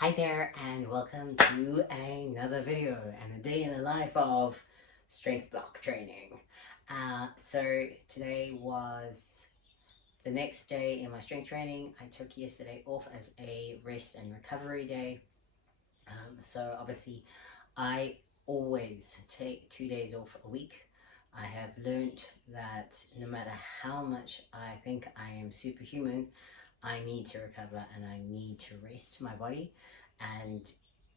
Hi there and welcome to another video and a day in the life of strength block training. So today was the next day in my strength training. I took yesterday off as a rest and recovery day. So obviously I always take 2 days off a week. I have learned that no matter how much I think I am superhuman, I need to recover and I need to rest my body. And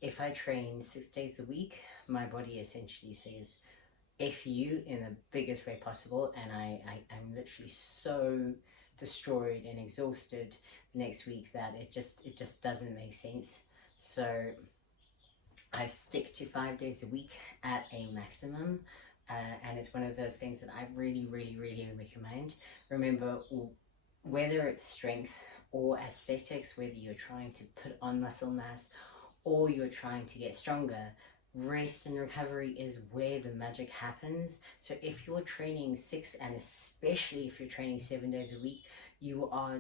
if I train 6 days a week, my body essentially says, F you in the biggest way possible. And I'm literally so destroyed and exhausted next week that it just doesn't make sense. So I stick to 5 days a week at a maximum. And it's one of those things that I really recommend. Remember, whether it's strength or aesthetics, whether you're trying to put on muscle mass or you're trying to get stronger, rest and recovery is where the magic happens. So if you're training 6 and especially if you're training 7 days a week, you are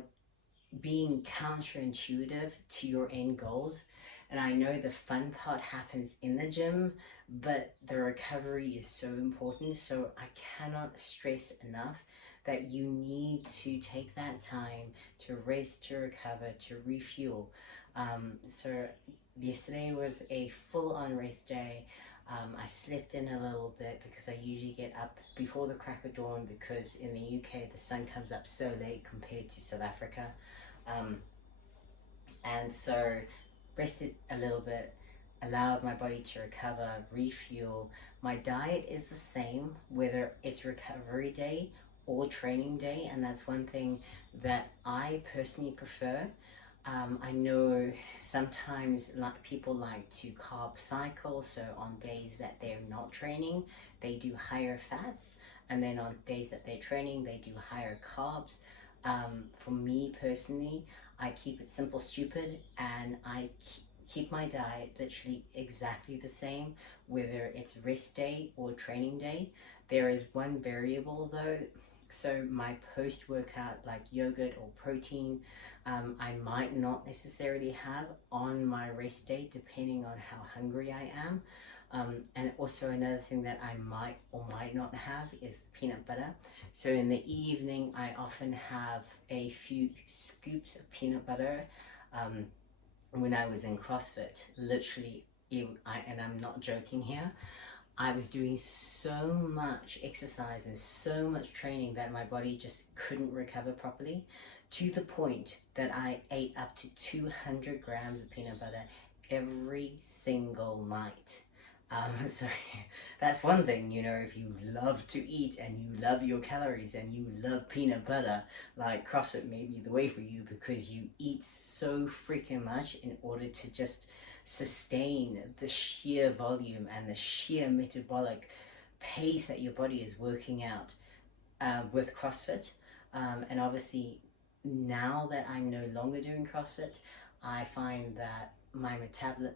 being counterintuitive to your end goals. And I know the fun part happens in the gym, but the recovery is so important. So I cannot stress enough that you need to take that time to rest, to recover, to refuel. So yesterday was a full-on rest day. I slept in a little bit because I usually get up before the crack of dawn, because in the UK the sun comes up so late compared to South Africa. And so rested a little bit, allowed my body to recover, refuel. My diet is the same whether it's recovery day or training day, and that's one thing that I personally prefer. I know sometimes people like to carb cycle, so on days that they're not training, they do higher fats, and then on days that they're training, they do higher carbs. For me personally, I keep it simple, stupid, and I keep my diet literally exactly the same, whether it's rest day or training day. There is one variable though. So my post-workout, like yogurt or protein, I might not necessarily have on my rest day, depending on how hungry I am. And also another thing that I might or might not have is peanut butter. So in the evening, I often have a few scoops of peanut butter. When I was in CrossFit, literally, and I'm not joking here, I was doing so much exercise and so much training that my body just couldn't recover properly, to the point that I ate up to 200 grams of peanut butter every single night. So that's one thing, if you love to eat and you love your calories and you love peanut butter, like CrossFit may be the way for you, because you eat so freaking much in order to just sustain the sheer volume and the sheer metabolic pace that your body is working out with CrossFit. And obviously, now that I'm no longer doing CrossFit, I find that my metabolism,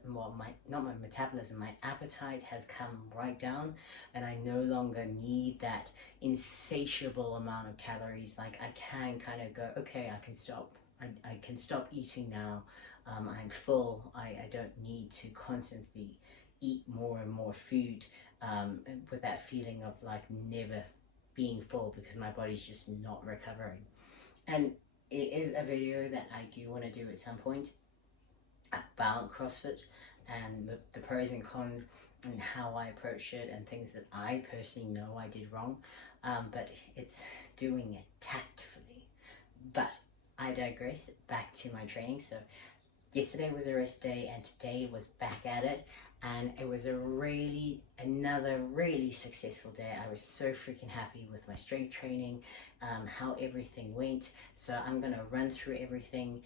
my appetite has come right down, and I no longer need that insatiable amount of calories. Like, I can kind of go, okay, I can stop. I can stop eating now. I'm full. I don't need to constantly eat more and more food, with that feeling of like never being full, because my body's just not recovering. And it is a video that I do want to do at some point about CrossFit and the pros and cons and how I approach it and things that I personally know I did wrong, but it's doing it tactfully. But I digress. Back to my training. So yesterday was a rest day and today was back at it, and it was another really successful day. I was so freaking happy with my strength training, how everything went. So I'm gonna run through everything,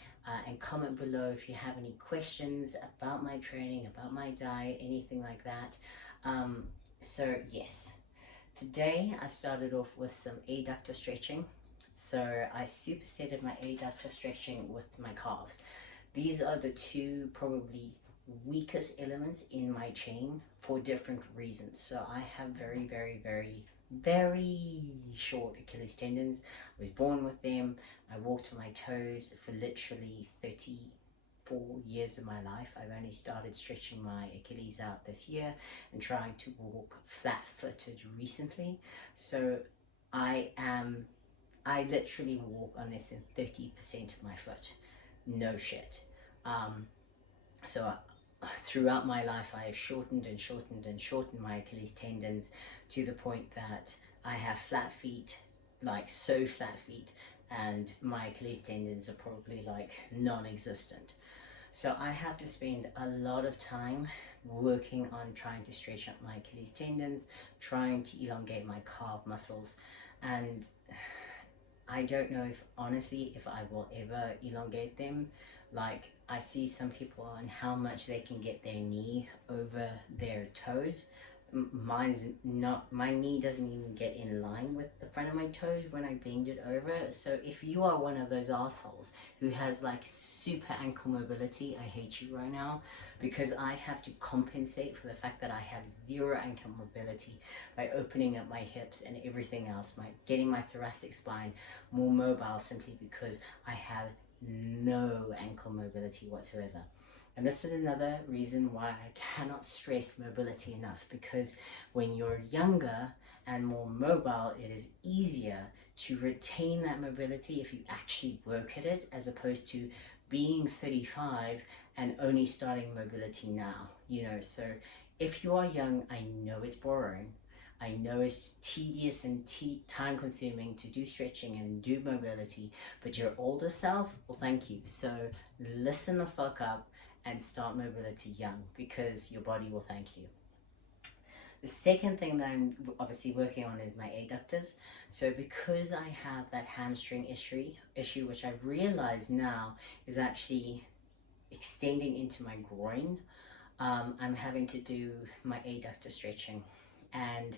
and comment below if you have any questions about my training, about my diet, anything like that. So yes, today I started off with some adductor stretching. So I supersetted my adductor stretching with my calves. These are the two probably weakest elements in my chain for different reasons. So I have very short Achilles tendons. I was born with them. I walked on my toes for literally 4 years of my life. I've only started stretching my Achilles out this year and trying to walk flat-footed recently. So I literally walk on less than 30% of my foot. No shit. So throughout my life, I have shortened and shortened and shortened my Achilles tendons to the point that I have flat feet, like so flat feet, and my Achilles tendons are probably like non-existent. So I have to spend a lot of time working on trying to stretch up my Achilles tendons, trying to elongate my calf muscles, and I don't know if honestly if I will ever elongate them. Like, I see some people and how much they can get their knee over their toes. Mine's not, my knee doesn't even get in line with the front of my toes when I bend it over. So if you are one of those assholes who has like super ankle mobility, I hate you right now, because I have to compensate for the fact that I have zero ankle mobility by opening up my hips and everything else, getting my thoracic spine more mobile, simply because I have no ankle mobility whatsoever. And this is another reason why I cannot stress mobility enough, because when you're younger and more mobile, it is easier to retain that mobility if you actually work at it, as opposed to being 35 and only starting mobility now, you know. So if you are young, I know it's boring. I know it's tedious and time consuming to do stretching and do mobility, but your older self, well, thank you. So listen the fuck up and start mobility young, because your body will thank you. The second thing that I'm obviously working on is my adductors. So because I have that hamstring issue, which I realize now is actually extending into my groin, I'm having to do my adductor stretching. And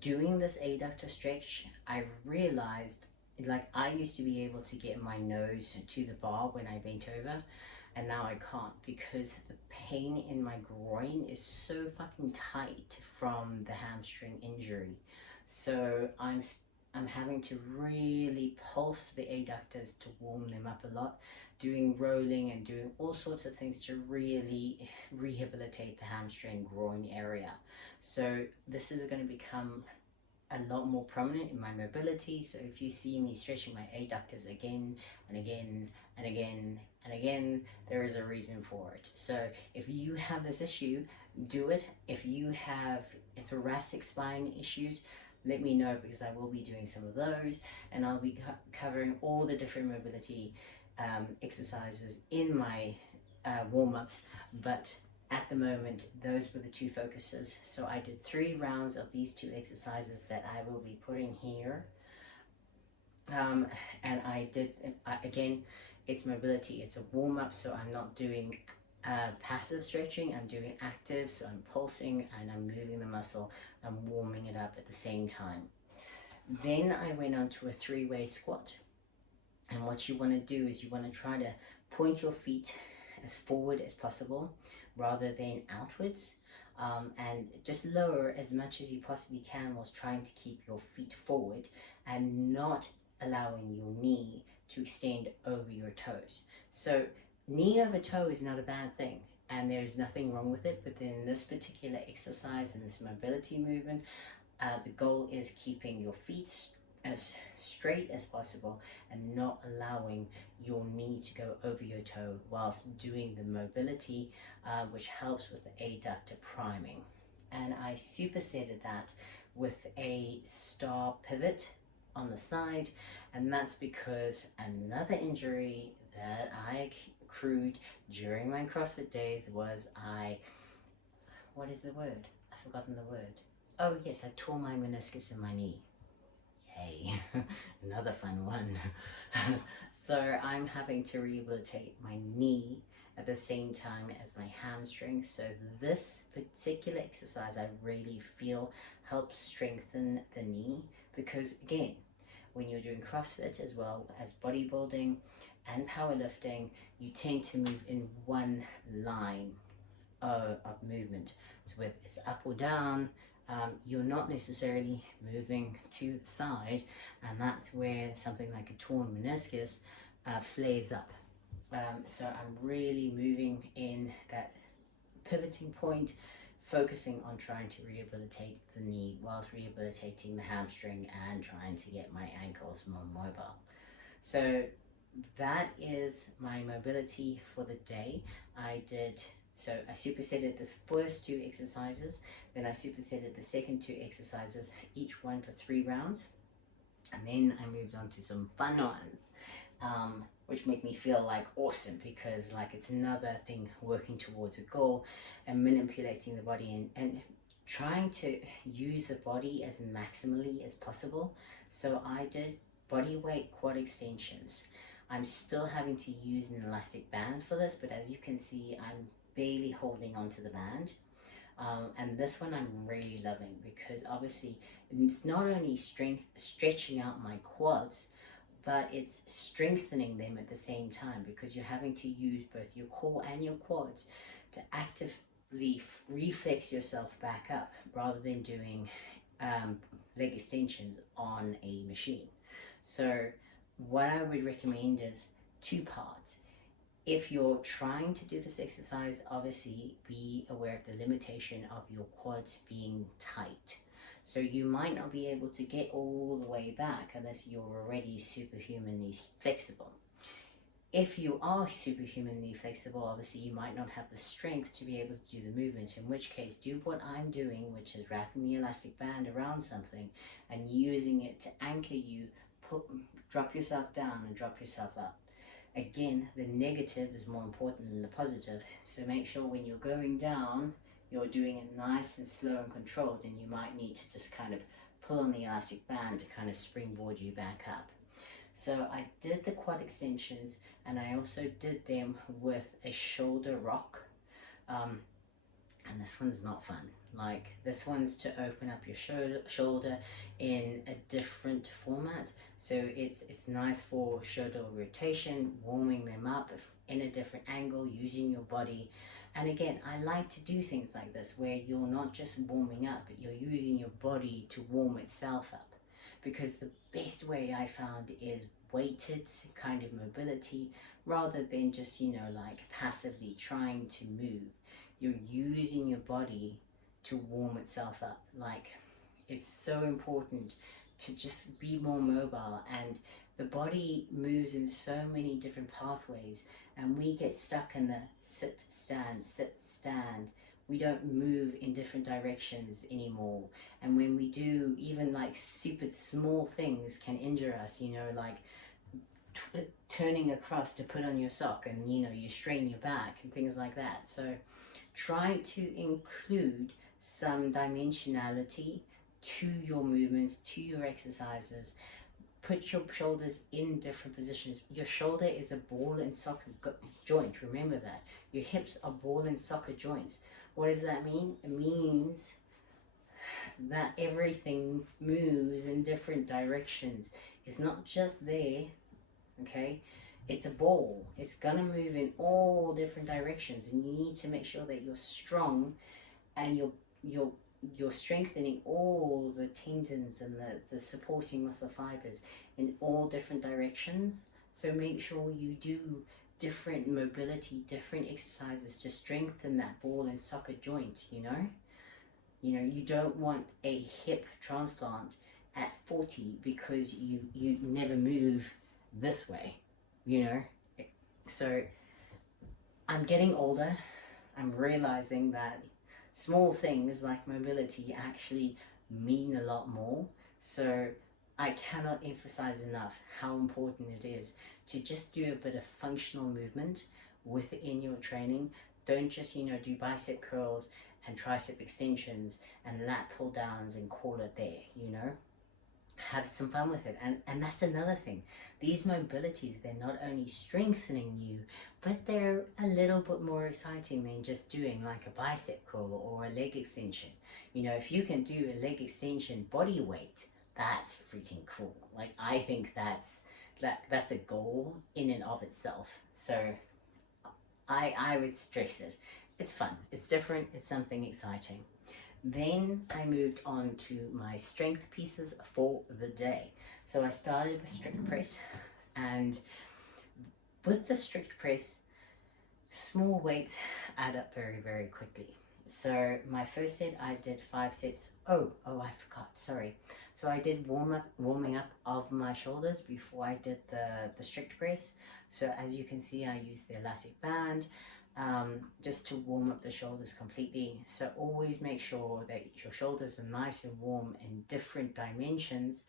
doing this adductor stretch, I realized, like, I used to be able to get my nose to the bar when I bent over, and now I can't, because the pain in my groin is so fucking tight from the hamstring injury. So I'm having to really pulse the adductors to warm them up a lot, doing rolling and doing all sorts of things to really rehabilitate the hamstring groin area. So this is going to become a lot more prominent in my mobility. So if you see me stretching my adductors again and again and again and again, there is a reason for it. So if you have this issue, do it. If you have thoracic spine issues, let me know, because I will be doing some of those, and I'll be covering all the different mobility exercises in my warm-ups. But at the moment, those were the two focuses. So I did 3 rounds of these 2 exercises that I will be putting here. And I did, again, it's mobility, it's a warm-up, so I'm not doing passive stretching, I'm doing active, so I'm pulsing and I'm moving the muscle, I'm warming it up at the same time. Then I went on to a 3-way squat. And what you want to do is you want to try to point your feet as forward as possible rather than outwards, and just lower as much as you possibly can whilst trying to keep your feet forward and not allowing your knee to extend over your toes. So knee over toe is not a bad thing, and there's nothing wrong with it, but in this particular exercise and this mobility movement, the goal is keeping your feet as straight as possible and not allowing your knee to go over your toe whilst doing the mobility, which helps with the adductor priming. And I supersetted that with a star pivot on the side, and that's because another injury that I accrued during my CrossFit days was what is the word? I've forgotten the word. Oh yes, I tore my meniscus in my knee. Yay, another fun one. So I'm having to rehabilitate my knee at the same time as my hamstring. So this particular exercise I really feel helps strengthen the knee, because again, when you're doing CrossFit as well as bodybuilding and powerlifting, you tend to move in one line of movement. So whether it's up or down, you're not necessarily moving to the side, and that's where something like a torn meniscus flares up. So I'm really moving in that pivoting point, focusing on trying to rehabilitate the knee whilst rehabilitating the hamstring and trying to get my ankles more mobile. So that is my mobility for the day. I supersetted the first two exercises, then I supersetted the second two exercises, each one for 3 rounds, and then I moved on to some fun ones, which make me feel like awesome, because like it's another thing working towards a goal and manipulating the body and trying to use the body as maximally as possible. So I did body weight quad extensions. I'm still having to use an elastic band for this, but as you can see, I'm barely holding onto the band. And this one I'm really loving, because obviously it's not only stretching out my quads, but it's strengthening them at the same time, because you're having to use both your core and your quads to actively reflex yourself back up, rather than doing leg extensions on a machine. So what I would recommend is 2 parts. If you're trying to do this exercise, obviously be aware of the limitation of your quads being tight. So you might not be able to get all the way back unless you're already superhumanly flexible. If you are superhumanly flexible, obviously you might not have the strength to be able to do the movement, in which case do what I'm doing, which is wrapping the elastic band around something and using it to anchor you, drop yourself down and drop yourself up. Again, the negative is more important than the positive, so make sure when you're going down, you're doing it nice and slow and controlled, and you might need to just kind of pull on the elastic band to kind of springboard you back up. So I did the quad extensions, and I also did them with a shoulder rock. And this one's not fun. Like, this one's to open up your shoulder in a different format. So it's nice for shoulder rotation, warming them up in a different angle, using your body. And again, I like to do things like this where you're not just warming up, but you're using your body to warm itself up. Because the best way I found is weighted kind of mobility, rather than just, like passively trying to move. You're using your body to warm itself up. Like, it's so important to just be more mobile, and the body moves in so many different pathways, and we get stuck in the sit, stand. We don't move in different directions anymore. And when we do, even like super small things can injure us, like turning across to put on your sock, and you strain your back and things like that. So try to include some dimensionality to your movements, to your exercises. Put your shoulders in different positions. Your shoulder is a ball and socket joint. Remember that. Your hips are ball and socket joints. What does that mean? It means that everything moves in different directions. It's not just there, okay? It's a ball. It's gonna move in all different directions, and you need to make sure that you're strong, and you're strengthening all the tendons and the supporting muscle fibers in all different directions. So make sure you do different mobility, different exercises to strengthen that ball and socket joint. You don't want a hip transplant at 40 because you never move this way. So I'm getting older. I'm realizing that small things like mobility actually mean a lot more. So I cannot emphasize enough how important it is to just do a bit of functional movement within your training. Don't just, do bicep curls and tricep extensions and lat pull downs and call it there. Have some fun with it. And that's another thing. These mobilities, they're not only strengthening you, but they're a little bit more exciting than just doing like a bicep curl or a leg extension. If you can do a leg extension body weight, that's freaking cool. Like, I think that's a goal in and of itself. So I would stress it. It's fun, it's different, it's something exciting. Then I moved on to my strength pieces for the day. So I started with strict press, and With the strict press, small weights add up very, very quickly. So my first set, I did 5 sets. I forgot. Sorry. So I did warming up of my shoulders before I did the strict press. So as you can see, I used the elastic band just to warm up the shoulders completely. So always make sure that your shoulders are nice and warm in different dimensions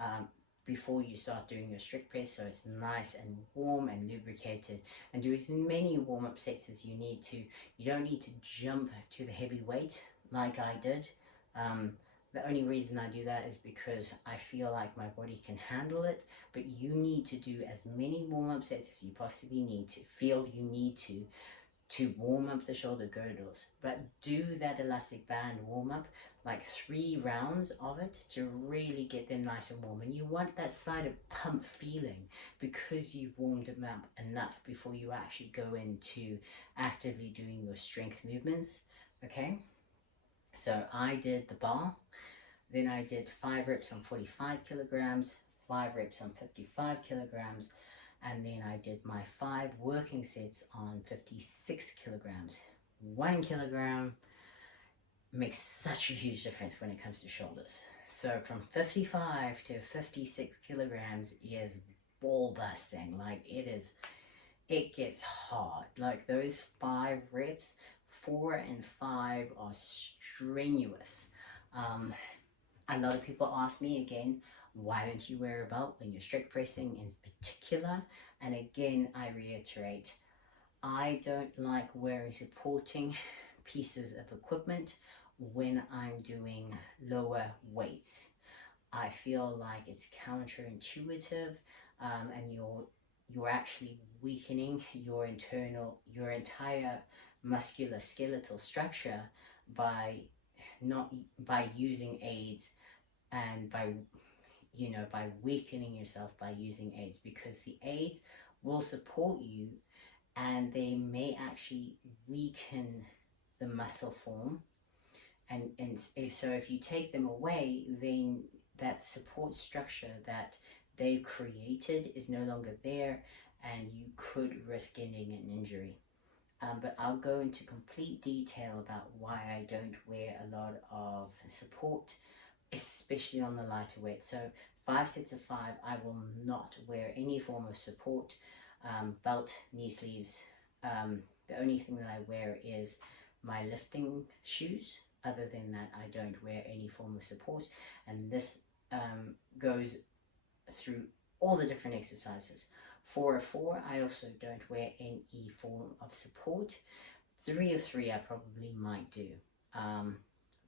um, before you start doing your strict press, so it's nice and warm and lubricated, and do as many warm-up sets as you need to. You don't need to jump to the heavy weight like I did. The only reason I do that is because I feel like my body can handle it, but you need to do as many warm-up sets as you possibly need to, feel you need to warm up the shoulder girdles. But do that elastic band warm up, like 3 rounds of it, to really get them nice and warm. And you want that slight of pump feeling because you've warmed them up enough before you actually go into actively doing your strength movements. Okay, so I did the bar, then I did 5 reps on 45 kilograms, 5 reps on 55 kilograms, and then I did my 5 working sets on 56 kilograms. 1 kilogram makes such a huge difference when it comes to shoulders. So from 55 to 56 kilograms is ball busting. Like it gets hard. Like those 5 reps, 4 and 5 are strenuous. A lot of people ask me again, why don't you wear a belt when you're strict pressing in particular? And again, I reiterate, I don't like wearing supporting pieces of equipment when I'm doing lower weights. I feel like it's counterintuitive, and you're actually weakening your entire muscular skeletal structure by not by using aids, and by weakening yourself by using aids, because the aids will support you and they may actually weaken the muscle form, and so if you take them away, then that support structure that they've created is no longer there, and you could risk getting an injury. But I'll go into complete detail about why I don't wear a lot of support, especially on the lighter weight. So 5 sets of 5, I will not wear any form of support, belt, knee sleeves. The only thing that I wear is my lifting shoes. Other than that, I don't wear any form of support, and this goes through all the different exercises. 4 of 4, I also don't wear any form of support. 3 of 3, I probably might do,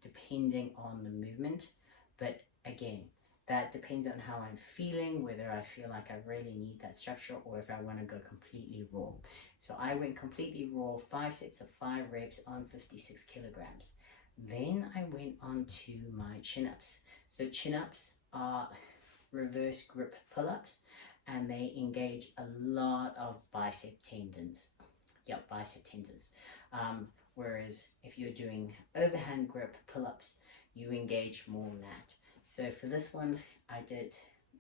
depending on the movement. But again, that depends on how I'm feeling, whether I feel like I really need that structure or if I want to go completely raw. So I went completely raw, 5 sets of 5 reps on 56 kilograms. Then I went on to my chin-ups. So chin-ups are reverse grip pull-ups, and they engage a lot of bicep tendons. Yep, bicep tendons. Whereas if you're doing overhand grip pull-ups, you engage more lat. So for this one, I did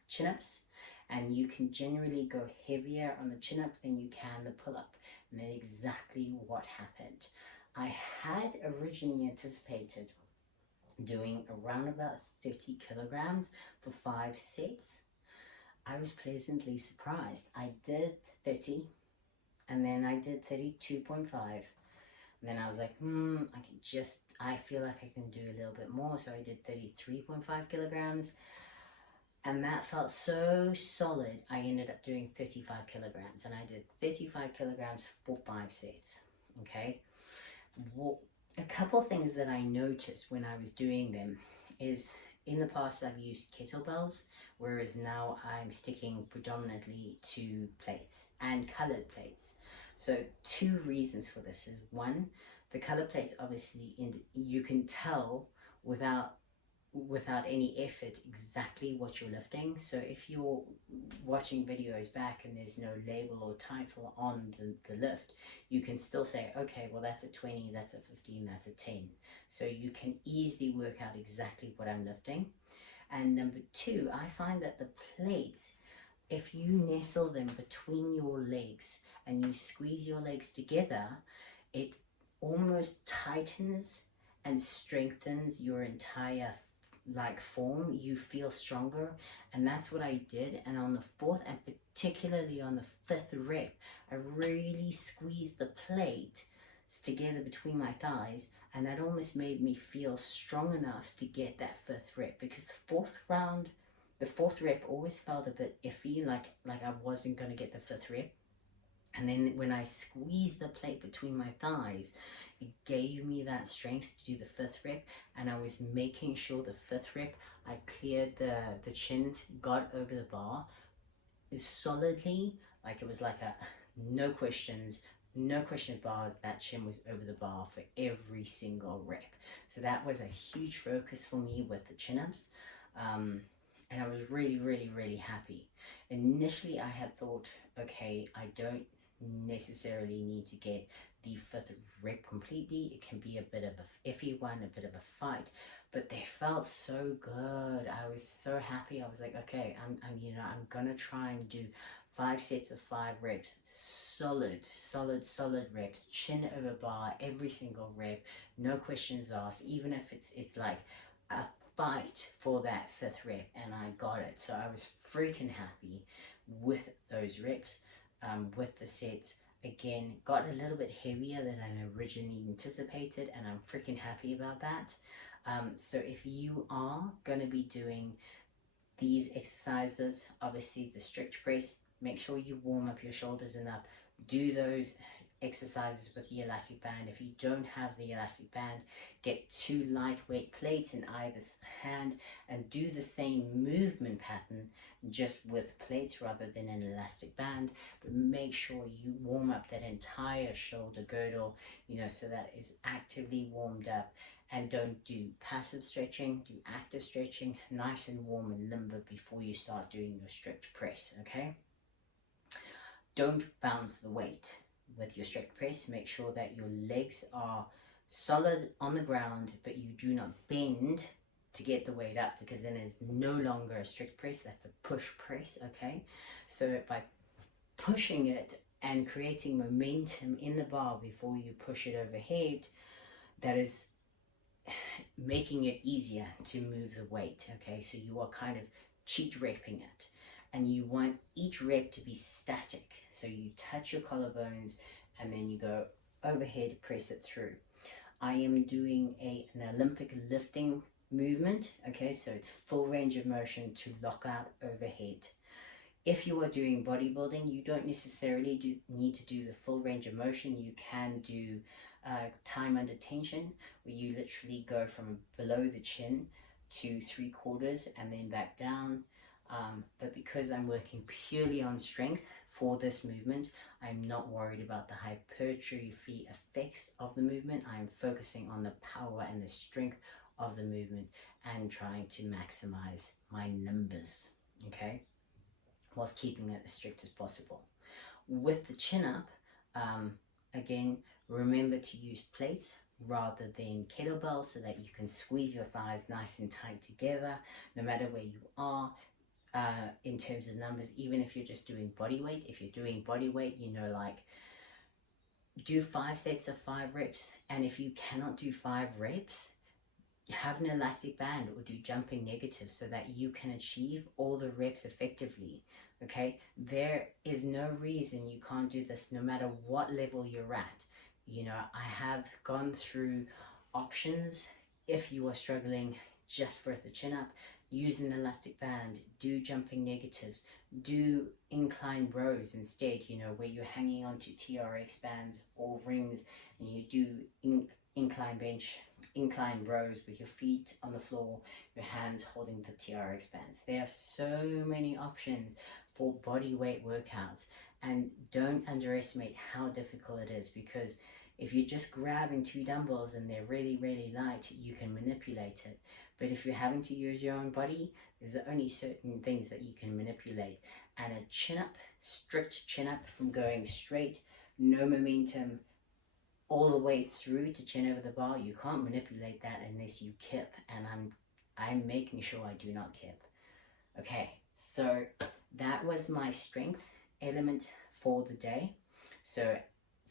chin-ups, and you can generally go heavier on the chin-up than you can the pull-up. And then exactly what happened. I had originally anticipated doing around about 30 kilograms for 5 sets. I was pleasantly surprised. I did 30, and then I did 32.5. And then I was like, I feel like I can do a little bit more. So I did 33.5 kilograms. And that felt so solid. I ended up doing 35 kilograms. And I did 35 kilograms for 5 sets. Okay. A couple things that I noticed when I was doing them is, in the past I've used kettlebells, whereas now I'm sticking predominantly to plates and colored plates. So 2 reasons for this is, 1, the color plates, obviously you can tell without any effort exactly what you're lifting. So if you're watching videos back and there's no label or title on the lift, you can still say, okay, well that's a 20, that's a 15, that's a 10. So you can easily work out exactly what I'm lifting. And number 2, I find that the plates if you nestle them between your legs and you squeeze your legs together, it almost tightens and strengthens your entire like form. You feel stronger, and that's what I did. And on the fourth, and particularly on the fifth rep, I really squeezed the plate together between my thighs, and that almost made me feel strong enough to get that fifth rep, because the fourth rep always felt a bit iffy, like I wasn't going to get the fifth rep. And then when I squeezed the plate between my thighs, it gave me that strength to do the fifth rep. And I was making sure the fifth rep, I cleared the chin, got over the bar solidly. Like it was like a no questions bars, that chin was over the bar for every single rep. So that was a huge focus for me with the chin-ups. And I was really happy. Initially I had thought, okay, I don't necessarily need to get the fifth rep completely. It can be a bit of a iffy one, a bit of a fight, but they felt so good. I was so happy. I was like, okay, I'm gonna try and do 5 sets of 5 reps, solid reps, chin over bar every single rep, no questions asked, even if it's like a fight for that fifth rep, and I got it. So I was freaking happy with those reps. With the sets, again, got a little bit heavier than I originally anticipated, and I'm freaking happy about that. So if you are going to be doing these exercises, obviously the strict press, make sure you warm up your shoulders enough. Do those exercises with the elastic band. If you don't have the elastic band, get 2 lightweight plates in either hand and do the same movement pattern, just with plates rather than an elastic band. But make sure you warm up that entire shoulder girdle, so that is actively warmed up. And don't do passive stretching, do active stretching, nice and warm and limber before you start doing your strict press, okay? Don't bounce the weight with your strict press. Make sure that your legs are solid on the ground, but you do not bend to get the weight up, because then it's no longer a strict press, that's a push press, okay? So by pushing it and creating momentum in the bar before you push it overhead, that is making it easier to move the weight, okay? So you are kind of cheat repping it, and you want each rep to be static. So you touch your collarbones and then you go overhead, press it through. I am doing an Olympic lifting movement, okay? So it's full range of motion to lock out overhead. If you are doing bodybuilding, you don't necessarily need to do the full range of motion. You can do time under tension, where you literally go from below the chin to 3/4 and then back down. But because I'm working purely on strength for this movement, I'm not worried about the hypertrophy effects of the movement. I'm focusing on the power and the strength of the movement and trying to maximize my numbers, okay, whilst keeping it as strict as possible. With the chin up, again, remember to use plates rather than kettlebells, so that you can squeeze your thighs nice and tight together, no matter where you are. In terms of numbers, even if you're just doing body weight, if you're doing body weight, like do 5 sets of 5 reps. And if you cannot do 5 reps, have an elastic band or do jumping negatives, so that you can achieve all the reps effectively, okay? There is no reason you can't do this, no matter what level you're at. I have gone through options. If you are struggling just for the chin up, use an elastic band, do jumping negatives, do incline rows instead, where you're hanging onto TRX bands or rings, and you do incline rows with your feet on the floor, your hands holding the TRX bands. There are so many options for body weight workouts, and don't underestimate how difficult it is, because if you're just grabbing 2 dumbbells and they're really light, you can manipulate it. But if you're having to use your own body, there's only certain things that you can manipulate. And a chin-up, strict chin-up from going straight, no momentum, all the way through to chin over the bar, you can't manipulate that unless you kip. And I'm making sure I do not kip. Okay, so That was my strength element for the day. So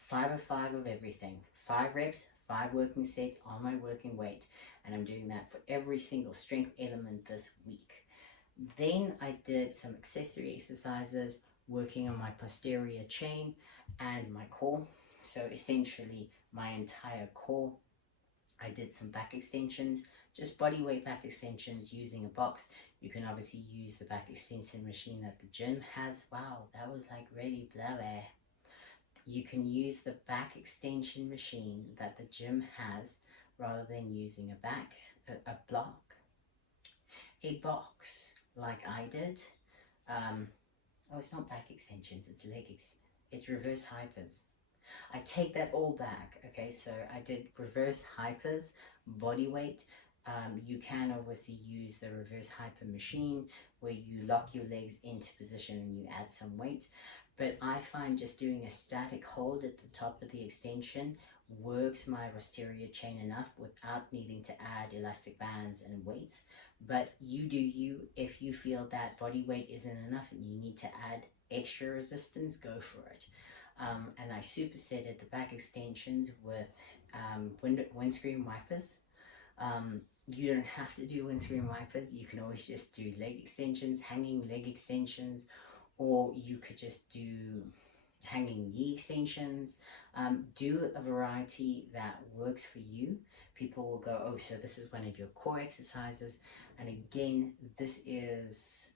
5 of everything, 5 reps, 5 working sets on my working weight. And I'm doing that for every single strength element this week. Then I did some accessory exercises, working on my posterior chain and my core. So essentially my entire core. I did some back extensions, just body weight back extensions using a box. You can obviously use the back extension machine that the gym has. Wow, that was like really blah blah. You can use the back extension machine that the gym has rather than using a box like I did. Oh, it's not back extensions, it's reverse hypers. I take that all back. Okay, so I did reverse hypers, body weight. You can obviously use the reverse hyper machine where you lock your legs into position and you add some weight. But I find just doing a static hold at the top of the extension works my posterior chain enough without needing to add elastic bands and weights. But you do you. If you feel that body weight isn't enough and you need to add extra resistance, go for it. And I supersetted the back extensions with windscreen wipers. You don't have to do windscreen wipers. You can always just do leg extensions, hanging leg extensions, or you could just do hanging knee extensions. Do a variety that works for you. People will go, oh, so this is one of your core exercises. And again, this is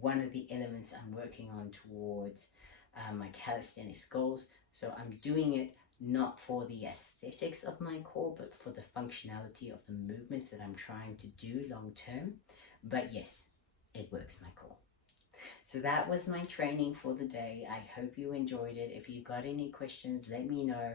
one of the elements I'm working on towards my calisthenics goals. So I'm doing it not for the aesthetics of my core, but for the functionality of the movements that I'm trying to do long term. But yes, it works my core. So that was my training for the day. I hope you enjoyed it. If you've got any questions, let me know.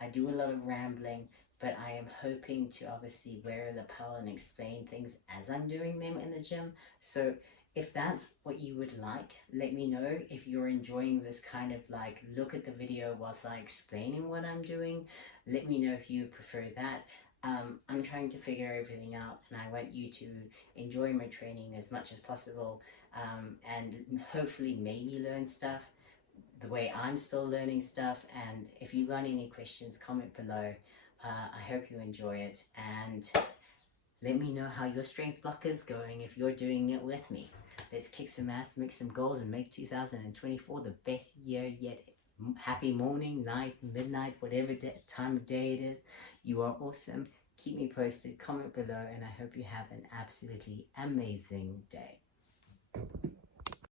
I do a lot of rambling, but I am hoping to obviously wear a lapel and explain things as I'm doing them in the gym. So if that's what you would like, let me know. If you're enjoying this kind of like look at the video whilst I explaining what I'm doing, let me know if you prefer that. I'm trying to figure everything out, and I want you to enjoy my training as much as possible, and hopefully maybe learn stuff the way I'm still learning stuff. And if you got any questions, comment below. I hope you enjoy it, and let me know how your strength block is going if you're doing it with me. Let's kick some ass, make some goals, and make 2024 the best year yet. Happy morning, night, midnight, whatever time of day it is. You are awesome. Keep me posted, comment below, and I hope you have an absolutely amazing day.